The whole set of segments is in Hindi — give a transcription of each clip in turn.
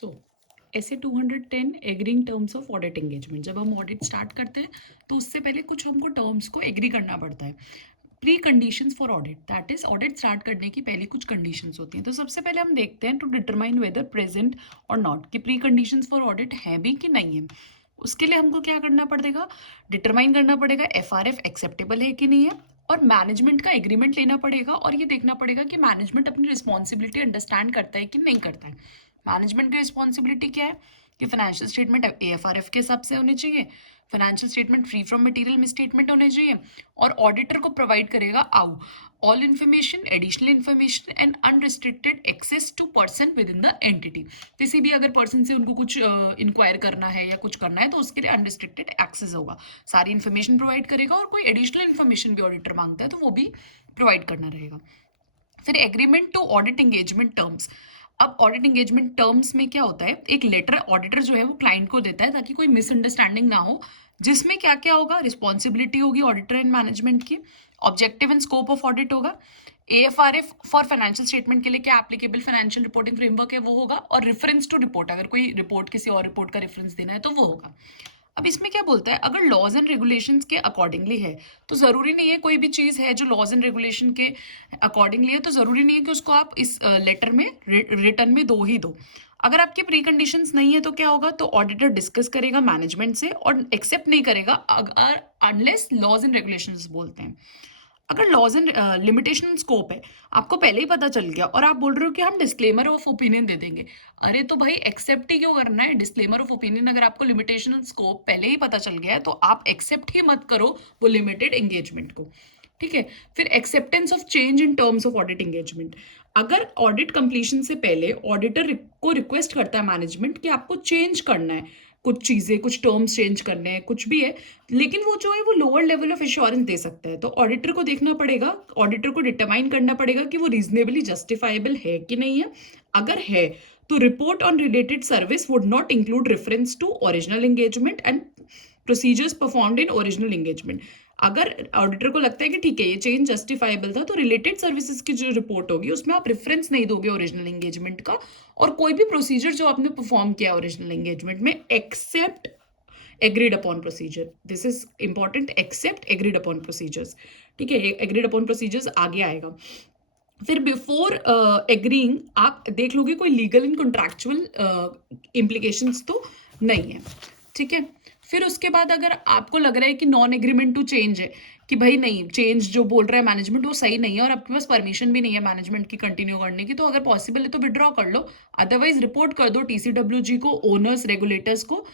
सो ऐसे 210 agreeing terms of audit engagement. जब हम ऑडिट स्टार्ट करते हैं तो उससे पहले कुछ हमको टर्म्स को एग्री करना पड़ता है। Pre conditions for audit, that is audit start करने की पहले कुछ कंडीशंस होती हैं। तो सबसे पहले हम देखते हैं टू डिटरमाइन वेदर प्रेजेंट और नॉट, कि प्री कंडीशंस फॉर ऑडिट है भी कि नहीं है। उसके लिए हमको क्या करना पड़ेगा, डिटरमाइन करना पड़ेगा एफआरएफ एक्सेप्टेबल है कि नहीं है, और मैनेजमेंट का एग्रीमेंट लेना पड़ेगा, और ये देखना पड़ेगा कि मैनेजमेंट अपनी रिस्पॉन्सिबिलिटी अंडरस्टैंड करता है कि नहीं करता है। मैनेजमेंट की रिस्पॉन्सिबिलिटी क्या है कि फाइनेंशियल स्टेटमेंट एएफआरएफ के हिसाब से होने चाहिए, financial statement free from material misstatement होने चाहिए, और ऑडिटर को प्रोवाइड करेगा आउ all information, additional information and unrestricted access to person within the entity. किसी भी अगर पर्सन से उनको कुछ इंक्वायर करना है या कुछ करना है तो उसके लिए अनरिस्ट्रिक्टेड एक्सेस होगा, सारी इन्फॉर्मेशन प्रोवाइड करेगा, और कोई एडिशनल इन्फॉर्मेशन भी ऑडिटर मांगता है तो वो भी प्रोवाइड करना रहेगा। फिर agreement to audit engagement terms. अब ऑडिट एंगेजमेंट टर्म्स में क्या होता है, एक लेटर ऑडिटर जो है वो क्लाइंट को देता है ताकि कोई मिसअंडरस्टैंडिंग ना हो, जिसमें क्या क्या होगा, रिस्पॉन्सिबिलिटी होगी ऑडिटर एंड मैनेजमेंट की, objective and scope of audit होगा, एएफआरएफ फॉर फाइनेंशियल स्टेटमेंट के लिए क्या एप्लीकेबल फाइनेंशियल रिपोर्टिंग फ्रेमवर्क है वो होगा, और रेफरेंस टू रिपोर्ट, अगर कोई रिपोर्ट किसी और रिपोर्ट का रेफरेंस देना है तो वो होगा। अब इसमें क्या बोलता है, अगर लॉज एंड रेगुलेशंस के अकॉर्डिंगली है तो ज़रूरी नहीं है, कोई भी चीज़ है जो लॉज एंड रेगुलेशन के अकॉर्डिंगली है तो ज़रूरी नहीं है कि उसको आप इस लेटर में रिटर्न में दो ही दो। अगर आपके प्री कंडीशंस नहीं है तो क्या होगा, तो ऑडिटर डिस्कस करेगा मैनेजमेंट से और एक्सेप्ट नहीं करेगा अगर अनलेस लॉज एंड रेगुलेशंस बोलते हैं। अगर लॉज एंड लिमिटेशन स्कोप है, आपको पहले ही पता चल गया और आप बोल रहे हो कि हम डिस्क्लेमर ऑफ ओपिनियन दे देंगे, अरे तो भाई एक्सेप्ट ही क्यों करना है डिस्क्लेमर ऑफ ओपिनियन, अगर आपको लिमिटेशन एंड स्कोप पहले ही पता चल गया है तो आप एक्सेप्ट ही मत करो वो लिमिटेड एंगेजमेंट को। ठीक है। फिर acceptance of change in terms of audit engagement. अगर ऑडिट कंप्लीशन से पहले ऑडिटर को रिक्वेस्ट करता है मैनेजमेंट कि आपको चेंज करना है कुछ चीज़ें, कुछ टर्म्स चेंज करने हैं, कुछ भी है, लेकिन वो जो है वो लोअर लेवल ऑफ एश्योरेंस दे सकता है, तो ऑडिटर को देखना पड़ेगा, ऑडिटर को डिटरमाइन करना पड़ेगा कि वो रीजनेबली जस्टिफाइबल है कि नहीं है। अगर है तो report on related service would not include reference to original engagement and procedures performed in original engagement. अगर ऑडिटर को लगता है कि ठीक है ये चेंज जस्टिफाइबल था तो रिलेटेड सर्विसेज की जो रिपोर्ट होगी उसमें आप रेफरेंस नहीं दोगे ओरिजिनल एंगेजमेंट का, और कोई भी प्रोसीजर जो आपने परफॉर्म किया ओरिजिनल एंगेजमेंट में, except agreed upon procedure, this is important, except agreed upon procedures. ठीक है, एग्रीड अपॉन प्रोसीजर्स आगे आएगा। फिर बिफोर एग्रीइंग आप देख लोगे कोई लीगल एंड कॉन्ट्रैक्चुअल इम्प्लीकेशंस तो नहीं है। ठीक है। फिर उसके बाद अगर आपको लग रहा है कि नॉन एग्रीमेंट टू चेंज है, कि भाई नहीं चेंज जो बोल रहा है मैनेजमेंट वो सही नहीं है और आपके पास परमिशन भी नहीं है मैनेजमेंट की कंटिन्यू करने की, तो अगर पॉसिबल है तो विड्रॉ कर लो, अदरवाइज रिपोर्ट कर दो टीसीडब्ल्यूजी को, ओनर्स, रेगुलेटर्स को,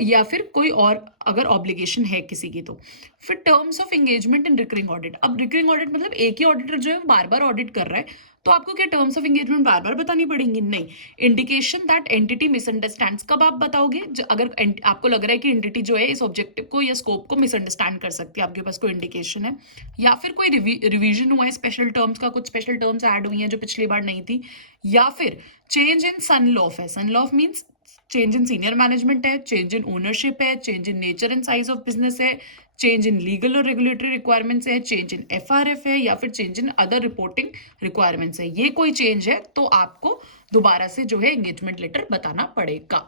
या फिर कोई और अगर ऑब्लिगेशन है किसी की तो। फिर terms of engagement in recurring audit. अब रिकरिंग ऑडिट मतलब एक ही ऑडिटर जो है बार बार ऑडिट कर रहा है, तो आपको क्या टर्म्स ऑफ एंगेजमेंट बार बार बतानी पड़ेंगी? नहीं। इंडिकेशन दैट एंटिटी मिसअंडरस्टैंड्स, कब आप बताओगे? अगर आपको लग रहा है कि एंटिटी जो है इस ऑब्जेक्टिव को या स्कोप को मिसअंडरस्टैंड कर सकती है, आपके पास कोई इंडिकेशन है, या फिर कोई रिवीजन हुआ है स्पेशल टर्म्स का, कुछ स्पेशल टर्म्स ऐड हुई हैं जो पिछली बार नहीं थी, या फिर चेंज इन सन लॉ है, सन लॉ means change in senior management है, चेंज इन ओनरशिप है, change in nature and size of business है, चेंज इन लीगल और रेगुलेटरी रिक्वायरमेंट्स है, चेंज इन एफआरएफ है, या फिर change in other reporting requirements है। ये कोई चेंज है तो आपको दोबारा से जो है एंगेजमेंट लेटर बताना पड़ेगा।